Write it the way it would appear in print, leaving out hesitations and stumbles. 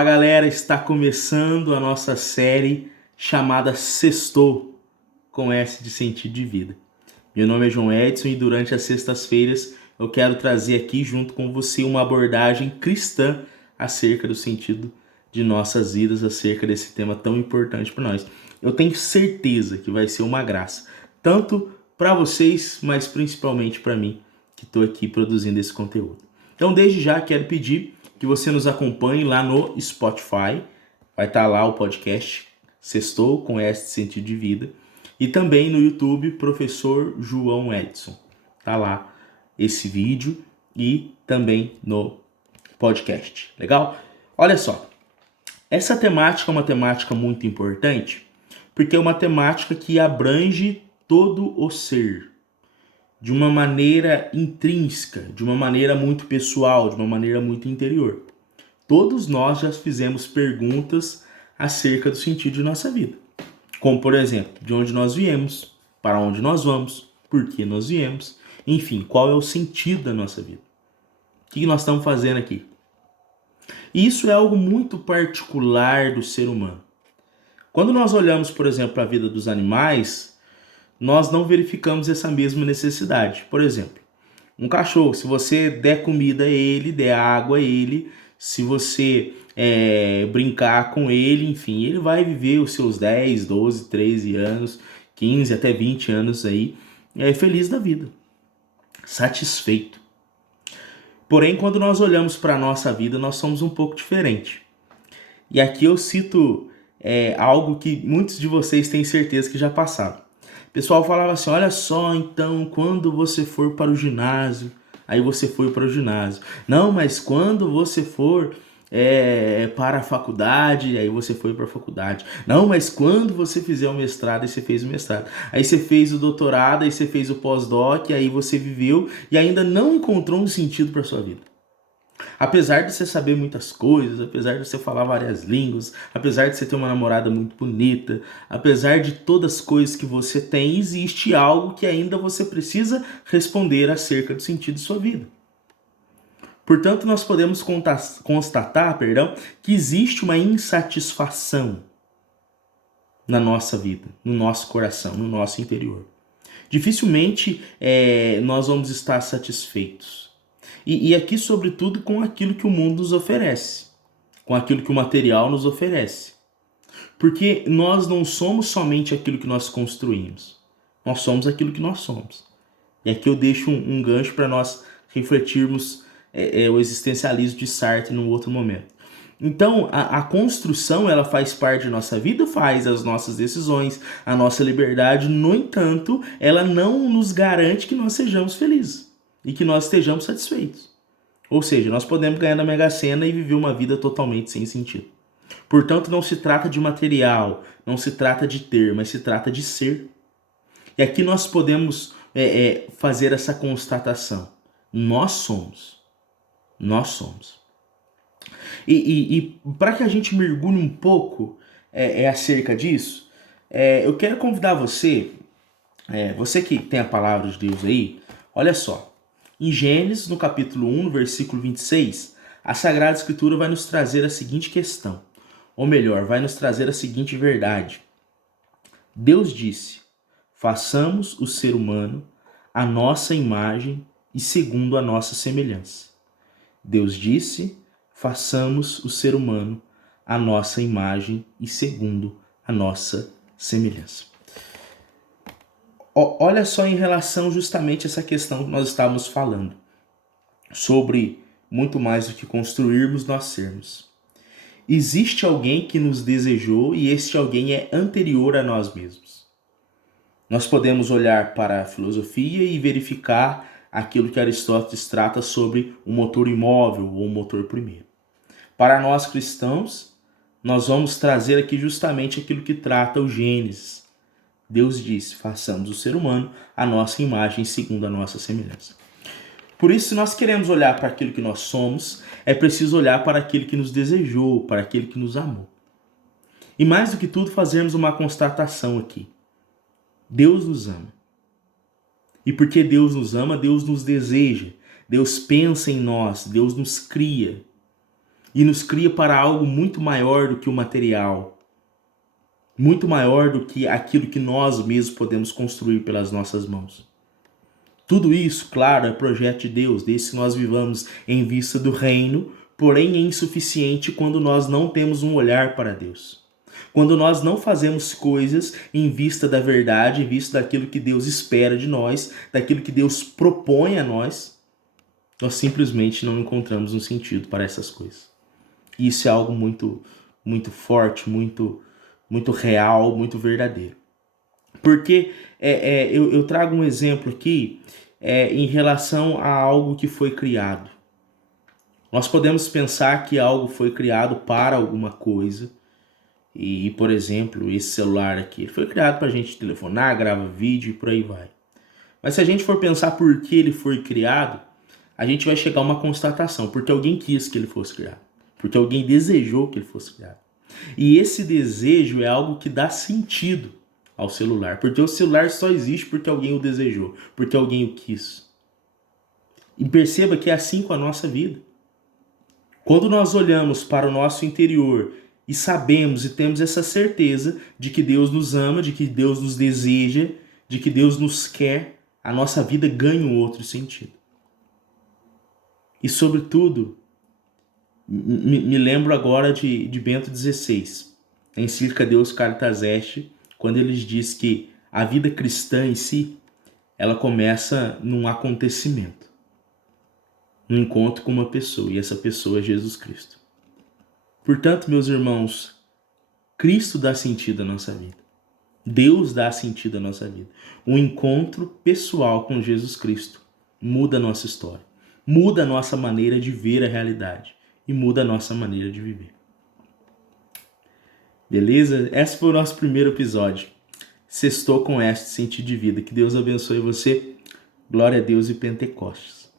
Fala galera, está começando a nossa série chamada Sextou, com S de sentido de vida. Meu nome é João Edson e durante as sextas-feiras eu quero trazer aqui junto com você uma abordagem cristã acerca do sentido de nossas vidas, acerca desse tema tão importante para nós. Eu tenho certeza que vai ser uma graça, tanto para vocês, mas principalmente para mim, que estou aqui produzindo esse conteúdo. Então desde já quero pedir que você nos acompanhe lá no Spotify, vai estar lá o podcast Sextou com S de sentido de vida, e também no YouTube, Professor João Edson. Tá lá esse vídeo e também no podcast, legal? Olha só, essa temática é uma temática muito importante, porque é uma temática que abrange todo o ser, de uma maneira intrínseca, de uma maneira muito pessoal, de uma maneira muito interior. Todos nós já fizemos perguntas acerca do sentido de nossa vida. Como, por exemplo, de onde nós viemos, para onde nós vamos, por que nós viemos, enfim, qual é o sentido da nossa vida. O que nós estamos fazendo aqui? E isso é algo muito particular do ser humano. Quando nós olhamos, por exemplo, para a vida dos animais, nós não verificamos essa mesma necessidade. Por exemplo, um cachorro, se você der comida a ele, der água a ele, se você brincar com ele, enfim, ele vai viver os seus 10, 12, 13 anos, 15 até 20 anos aí, feliz da vida, satisfeito. Porém, quando nós olhamos para a nossa vida, nós somos um pouco diferente. E aqui eu cito algo que muitos de vocês têm certeza que já passaram. O pessoal falava assim, olha só, então, quando você for para o ginásio, aí você foi para o ginásio. Não, mas quando você for para a faculdade, aí você foi para a faculdade. Não, mas quando você fizer o mestrado, aí você fez o mestrado. Aí você fez o doutorado, aí você fez o pós-doc, aí você viveu e ainda não encontrou um sentido para sua vida. Apesar de você saber muitas coisas, apesar de você falar várias línguas, apesar de você ter uma namorada muito bonita, apesar de todas as coisas que você tem, existe algo que ainda você precisa responder acerca do sentido de sua vida. Portanto, nós podemos constatar, que existe uma insatisfação na nossa vida, no nosso coração, no nosso interior. Dificilmente nós vamos estar satisfeitos. E aqui, sobretudo, com aquilo que o mundo nos oferece, com aquilo que o material nos oferece. Porque nós não somos somente aquilo que nós construímos, nós somos aquilo que nós somos. E aqui eu deixo um gancho para nós refletirmos o existencialismo de Sartre num outro momento. Então, a construção, ela faz parte da nossa vida, faz as nossas decisões, a nossa liberdade. No entanto, ela não nos garante que nós sejamos felizes e que nós estejamos satisfeitos. Ou seja, nós podemos ganhar na Mega Sena e viver uma vida totalmente sem sentido. Portanto, não se trata de material, não se trata de ter, mas se trata de ser. E aqui nós podemos fazer essa constatação. Nós somos. Nós somos. E para que a gente mergulhe um pouco acerca disso, eu quero convidar você, você que tem a palavra de Deus aí, olha só. Em Gênesis, no capítulo 1, no versículo 26, a Sagrada Escritura vai nos trazer a seguinte questão. Ou melhor, vai nos trazer a seguinte verdade. Deus disse, façamos o ser humano à nossa imagem e segundo a nossa semelhança. Deus disse, façamos o ser humano à nossa imagem e segundo a nossa semelhança. Olha só em relação justamente a essa questão que nós estávamos falando, sobre muito mais do que construirmos, nós sermos. Existe alguém que nos desejou e este alguém é anterior a nós mesmos. Nós podemos olhar para a filosofia e verificar aquilo que Aristóteles trata sobre o motor imóvel ou o motor primeiro. Para nós cristãos, nós vamos trazer aqui justamente aquilo que trata o Gênesis. Deus disse, façamos o ser humano à nossa imagem segundo a nossa semelhança. Por isso, se nós queremos olhar para aquilo que nós somos, é preciso olhar para aquele que nos desejou, para aquele que nos amou. E mais do que tudo, fazermos uma constatação aqui. Deus nos ama. E porque Deus nos ama, Deus nos deseja. Deus pensa em nós, Deus nos cria. e nos cria para algo muito maior do que o material, muito maior do que aquilo que nós mesmos podemos construir pelas nossas mãos. Tudo isso, claro, é projeto de Deus, desde que nós vivamos em vista do reino, porém é insuficiente quando nós não temos um olhar para Deus. Quando nós não fazemos coisas em vista da verdade, em vista daquilo que Deus espera de nós, daquilo que Deus propõe a nós, nós simplesmente não encontramos um sentido para essas coisas. E isso é algo muito, muito forte, muito real, muito verdadeiro. Porque eu trago um exemplo aqui em relação a algo que foi criado. Nós podemos pensar que algo foi criado para alguma coisa. E, por exemplo, esse celular aqui foi criado para a gente telefonar, gravar vídeo e por aí vai. Mas se a gente for pensar por que ele foi criado, a gente vai chegar a uma constatação. Porque alguém quis que ele fosse criado. Porque alguém desejou que ele fosse criado. E esse desejo é algo que dá sentido ao celular. Porque o celular só existe porque alguém o desejou. Porque alguém o quis. E perceba que é assim com a nossa vida. Quando nós olhamos para o nosso interior e sabemos e temos essa certeza de que Deus nos ama, de que Deus nos deseja, de que Deus nos quer, a nossa vida ganha um outro sentido. E sobretudo, me lembro agora de Bento XVI, a encíclica Deus Caritas Est, quando ele diz que a vida cristã em si, ela começa num acontecimento, num encontro com uma pessoa, e essa pessoa é Jesus Cristo. Portanto, meus irmãos, Cristo dá sentido à nossa vida. Deus dá sentido à nossa vida. O encontro pessoal com Jesus Cristo muda a nossa história, muda a nossa maneira de ver a realidade e muda a nossa maneira de viver. Beleza? Esse foi o nosso primeiro episódio. Sextou com este sentido de vida. Que Deus abençoe você. Glória a Deus e Pentecostes.